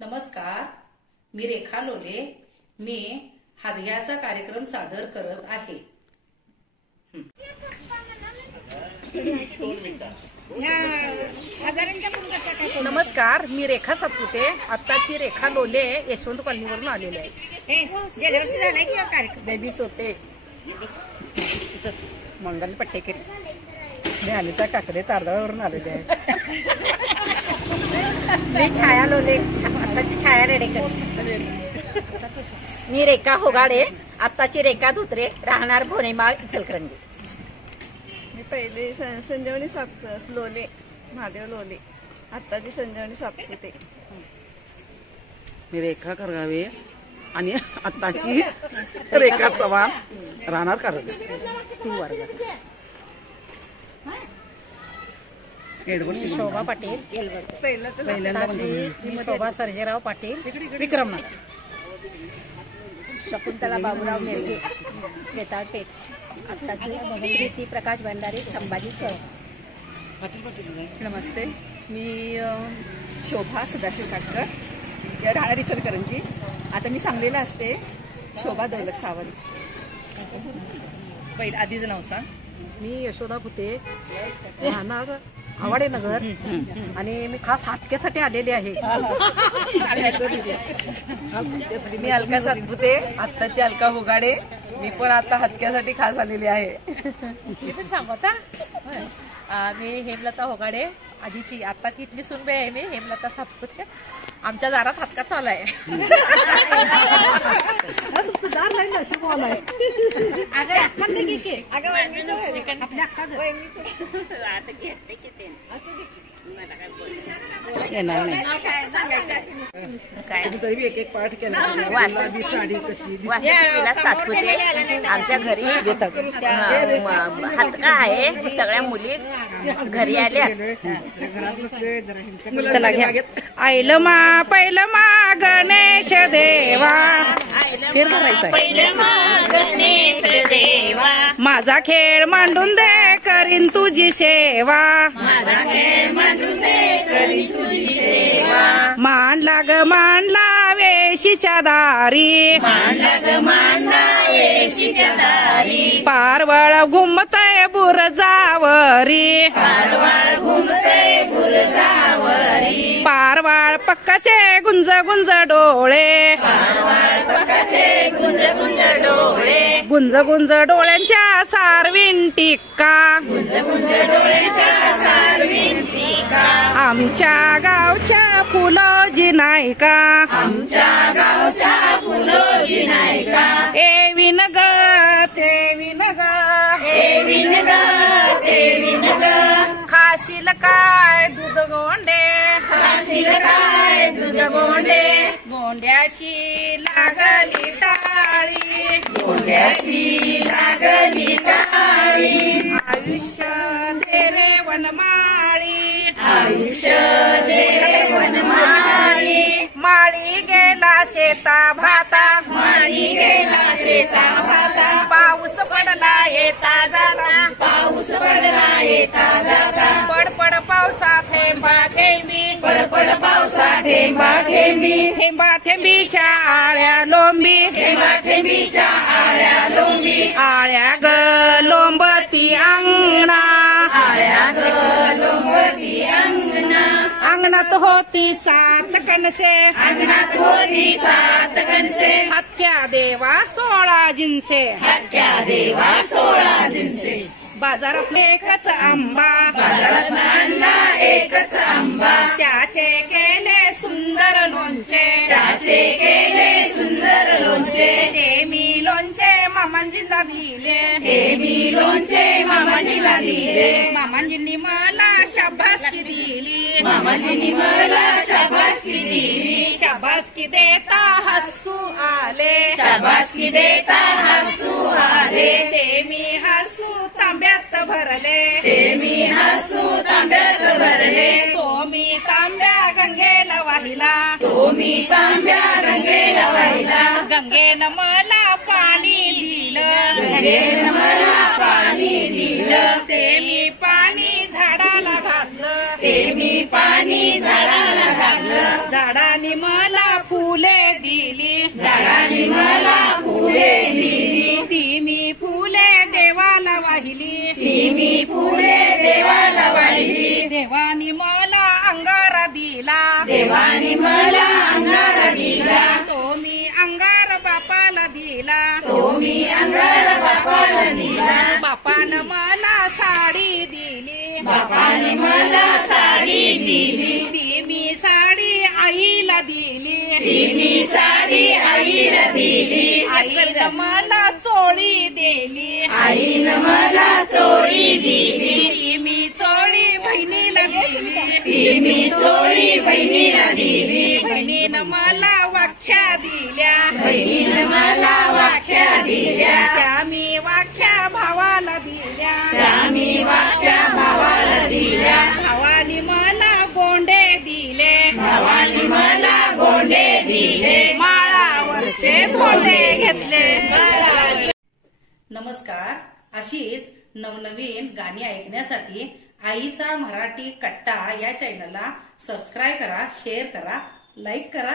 नमस्कार, मी रेखा लोले. मी हादग्याचा कार्यक्रम सादर करत आहे. नमस्कार, मी रेखा सातपुते. आत्ताची रेखा लोले यशवंत कॉलनीवरून आलेले आहे. गेल्या वर्षी झालाय किंवा कार्यक्रम बेबीस होते मंगल पट्टेकर. मी अनिता काकडे तारदाळवरून आलेले आहे. मी छाया लोले, आत्ताची छाया रेडेकर. मी रेखा होगाडे, आत्ताची रेखा धुत्रे, राहणार भोनेमाळ, इचलकरंजी. मी पहिले संजीवनी लोले, महादेव लोले, आत्ताची संजीवनी सातपुते. मी रेखा करगावे आणि आत्ताची रेखा चव्हाण, राहणार करगावे. तू वर्ग. मी शोभा पाटील. मी शोभा सर्जेराव पाटील, विक्रमनगर. शकुंतला बाबूराव मेळगे, बेताळपेठ. आत्ताची प्रीती प्रकाश भंडारी, संभाजी चौक. नमस्ते, मी शोभा सदाशिव काटकर, राहणार इचलकरंजी. आता मी सांगलीला असते. शोभा दौलत सावंत. पहिलं आधीच नाव सांग. मी यशोदा भुते, राहणार आवाडे नगर, आणि मी खास हातक्यासाठी आलेली आहे. मी अलका सातपुते, आत्ताची अलका होगाडे. मी पण आता हतक्यासाठी खास आलेली आहे. मी पण सांगू आता. मी हेमलता होगाडे, आधीची. आत्ताची इथली सुनबाई आहे मी, हेमलता सातपुते. आमच्या दारात हातका चालू आहे. तरी एक एक पाठ केला. साडी कशी सातपुते आमच्या घरी हातका आहे. सगळ्या मुली घरी आल्या. चला घ्या. आईलं मा पहिलं मा गणेश देवा, फिर करायचंय. माझा खेळ मांडून दे, करीन तुझी सेवा. मांडला ग मांडला वेशीच्या दारी, पारवळ घुमतय बुरजावरी. पारवाळ पक्काचे गुंज गुंज डोळे, गुंज गुंज डोळ्यांच्या सारवीन टिक्का. आमच्या गावच्या फुलोजी नाही का, ए विन ग ते विन ग, खाशील काय दूध गोंडे, गोंड्याशी लागली टाळी, आयुष्य दे रे वनमाळी, माळी गेला शेता भाता, पाऊस पडला येता जाता, पडपड पावसा थेंबा थेंबी, थेंबा थेंबीच्या आळ्या लोंबी, आळ्या ग लोंबती अंगणा, अंगणात होती सात कणसे, हत्या देवा 16 जिन्से, बाजारात एकच आंबा, त्याचे केले सुंदर लोणचे, ते मी लोणचे मामांजींना दिले, मामांजींनी मला शाबासकी दिली, शाबासकी देता हसू आले, ते मी हसू तांब्यात भरले, तो मी तांब्या गंगेला वाहिला, गंगेनं मला पाणी दिलं, ते मी पाणी झाडाला घातलं, झाडाने मला बाळाने मला फुले दिली, ती मी फुले देवाला वाहिली, ती मी फुले देवाला वाहिली, देवानी मला अंगारा दिला, देवाने मला अंगार दिला, तो मी अंगार बापाला दिला, तो मी अंगार बापाला दिला, बापानं मला साडी दिली, बापाने मला साडी दिली, ती मी साडी आईला दिली, ती मी साडी आईला दिली, आईनं मला चोळी दिली, आईनं मला चोळी दिली, ती मी चोळी बहिणीला दिली, ती मी चोळी बहिणीला दिली, बहिणीनं मला वाख्या दिल्या, बहिणीनं मला वाख्या दिल्या, त्या मी वाख्या भावाला दिल्या, त्या मी वाख्या भावाला दिल्या, भावानी मला गोंडे दिले, भावाने मला गोंडे दिले, माळावरचे धोंडे घेतले. नमस्कार. अशीच नवनवीन गाणी ऐकण्यासाठी आईचा मराठी कट्टा या चॅनलला सबस्क्राईब करा, शेअर करा, लाईक करा